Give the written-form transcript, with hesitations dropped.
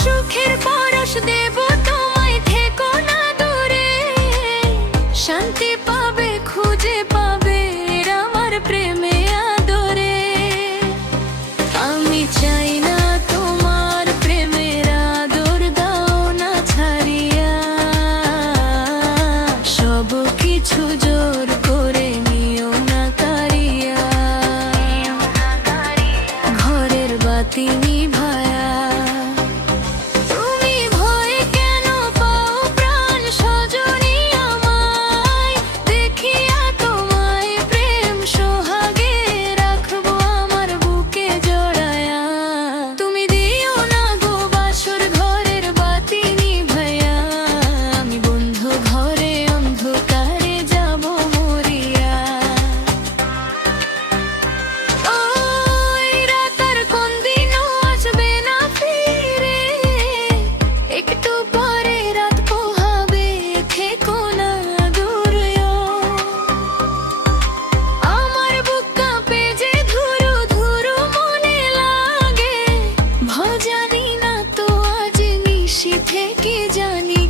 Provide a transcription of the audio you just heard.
সুখের পরশ দেব তোমায়, থেকো না দূরে। শান্তি পাবে, খুঁজে পাবে আমার প্রেমে আদরে। আমি চাই না তোমার প্রেমের আদর, দাও না ছাড়িয়া। সব কিছু জোর করে নিও না কারিয়া। ঘরের বাতি নিভায়া তুমি ভয় কেন পাও প্রাণ সজনী আমায়। দেখিয়া তোমায় প্রেম সোহাগে রাখবো আমার বুকে জড়ায়া। তুমি দিও না গো বাসর ঘরের বাতি নিভায়া। আমি বন্ধ ঘরে অন্ধকারে যাব মরিয়া। ওই রাত আর কোন দিনও আসবে না ফিরে। একটু পরে রাত পোহাবে, থেকো না দূরে। আমার বুক কাঁপে যে ধুরু ধুরু মনে লাগে। জানি না তো আজ নিশি থেকে জানি